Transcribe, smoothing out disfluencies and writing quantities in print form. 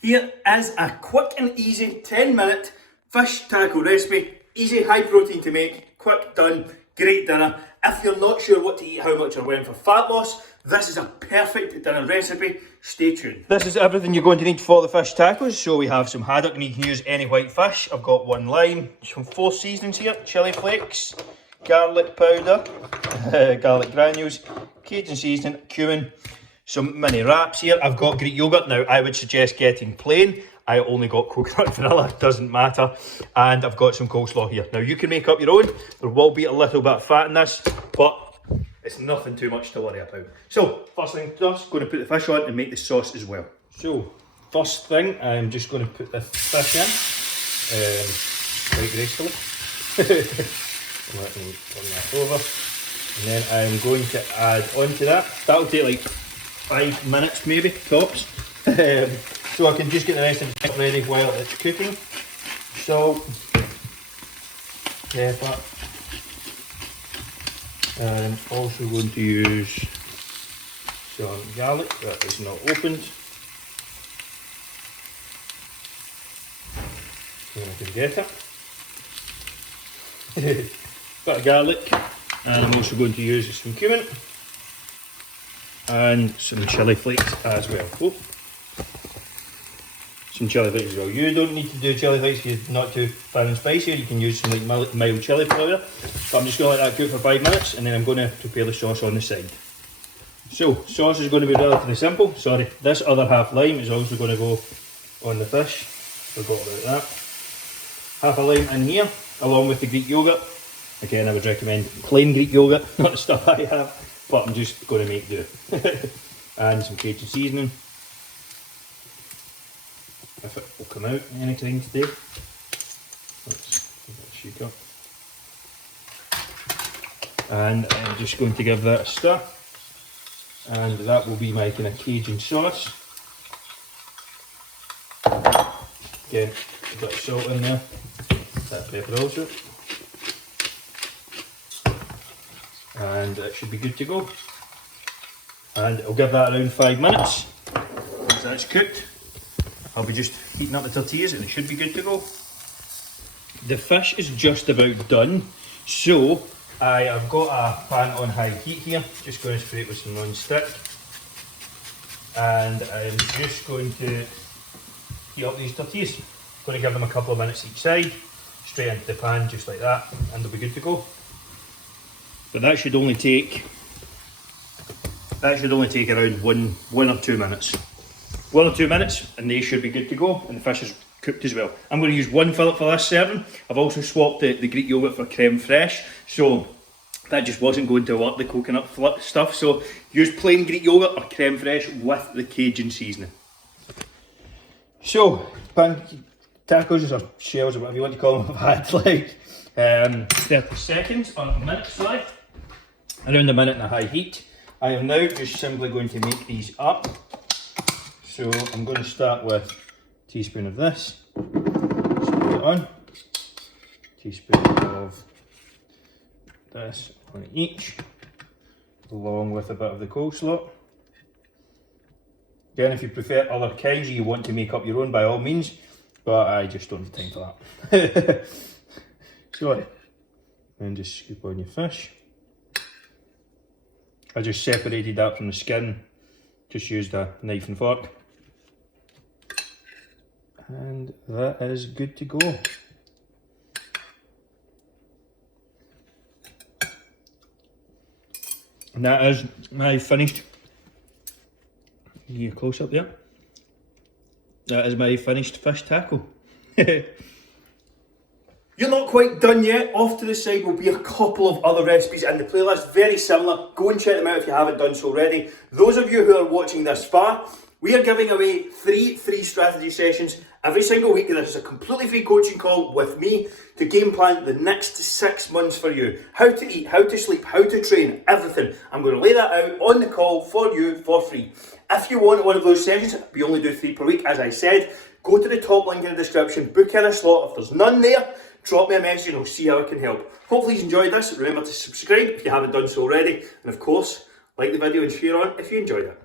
Here is a quick and easy 10-minute fish taco recipe. Easy, high protein to make, quick, done, great dinner. If you're not sure what to eat, how much or when for fat loss, this is a perfect dinner recipe. Stay tuned. This is everything you're going to need for the fish tacos. So we have some haddock, and you can use any white fish. I've got one lime, some 4 seasonings here, chili flakes, garlic powder, garlic granules, Cajun seasoning, cumin, some mini wraps here. I've got Greek yogurt. Now I would suggest getting plain. I only got coconut vanilla, doesn't matter. And I've got some coleslaw here. Now you can make up your own. There will be a little bit of fat in this, but it's nothing too much to worry about. So first thing first, going to put the fish on and make the sauce as well. So first thing, I'm just going to put the fish in, quite gracefully. Let me turn that over. And then I'm going to add onto that. That'll take like 5 minutes maybe, tops. So I can just get the rest of it ready while it's cooking. Salt, pepper, and I'm also going to use some garlic that is not opened. So I can get it. Bit of garlic, and I'm also going to use some cumin and some chili flakes as well. Oh. Some chili flakes as well. You don't need to do chili flakes if you're not too fan and spicy. You can use some like mild chili powder. But I'm just going to let that cook for 5 minutes, and then I'm going to prepare the sauce on the side. So sauce is going to be relatively simple. Sorry, this other half lime is also going to go on the fish. Forgot about that. Half a lime in here, along with the Greek yogurt. Again, I would recommend plain Greek yogurt, not the stuff I have, but I'm just going to make do. And some Cajun seasoning. If it will come out any time today. Let's give that a shake up. And I'm just going to give that a stir. And that will be my kind of Cajun sauce. Again, a bit of salt in there. That pepper also. And that should be good to go. And I'll give that around 5 minutes. Once that's cooked, I'll be just heating up the tortillas and it should be good to go. The fish is just about done, so I have got a pan on high heat here. Just going to spray it with some non-stick. And I'm just going to heat up these tortillas. Going to give them a couple of minutes each side, straight into the pan just like that, and they'll be good to go. But that should only take around one or 2 minutes. 1 or 2 minutes and they should be good to go, and the fish is cooked as well. I'm going to use 1 fillet for this serving. I've also swapped the Greek yogurt for creme fraiche, so that just wasn't going to work, the coconut stuff. So use plain Greek yogurt or creme fraiche with the Cajun seasoning. So pan tacos or shells or whatever you want to call them, I've had like 30 seconds or a minute, sorry, around a minute in a high heat. I am now just simply going to make these up. So I'm going to start with a teaspoon of this, spread it on, teaspoon of this on each, along with a bit of the coleslaw. Again, if you prefer other kinds, you want to make up your own by all means, but I just don't have time for that. Sorry. And just scoop on your fish. I just separated that from the skin, just used a knife and fork. And that is good to go. And that is my finished, give a close up there. That is my finished fish taco. You're not quite done yet. Off to the side will be a couple of other recipes in the playlist, very similar. Go and check them out if you haven't done so already. Those of you who are watching this far, we are giving away 3 free strategy sessions every single week. This is a completely free coaching call with me to game plan the next 6 months for you. How to eat, how to sleep, how to train, everything. I'm going to lay that out on the call for you for free. If you want one of those sessions, we only do 3 per week, as I said. Go to the top link in the description, book in a slot. If there's none there, drop me a message and I'll see how I can help. Hopefully you've enjoyed this. Remember to subscribe if you haven't done so already. And of course, like the video and share on if you enjoyed it.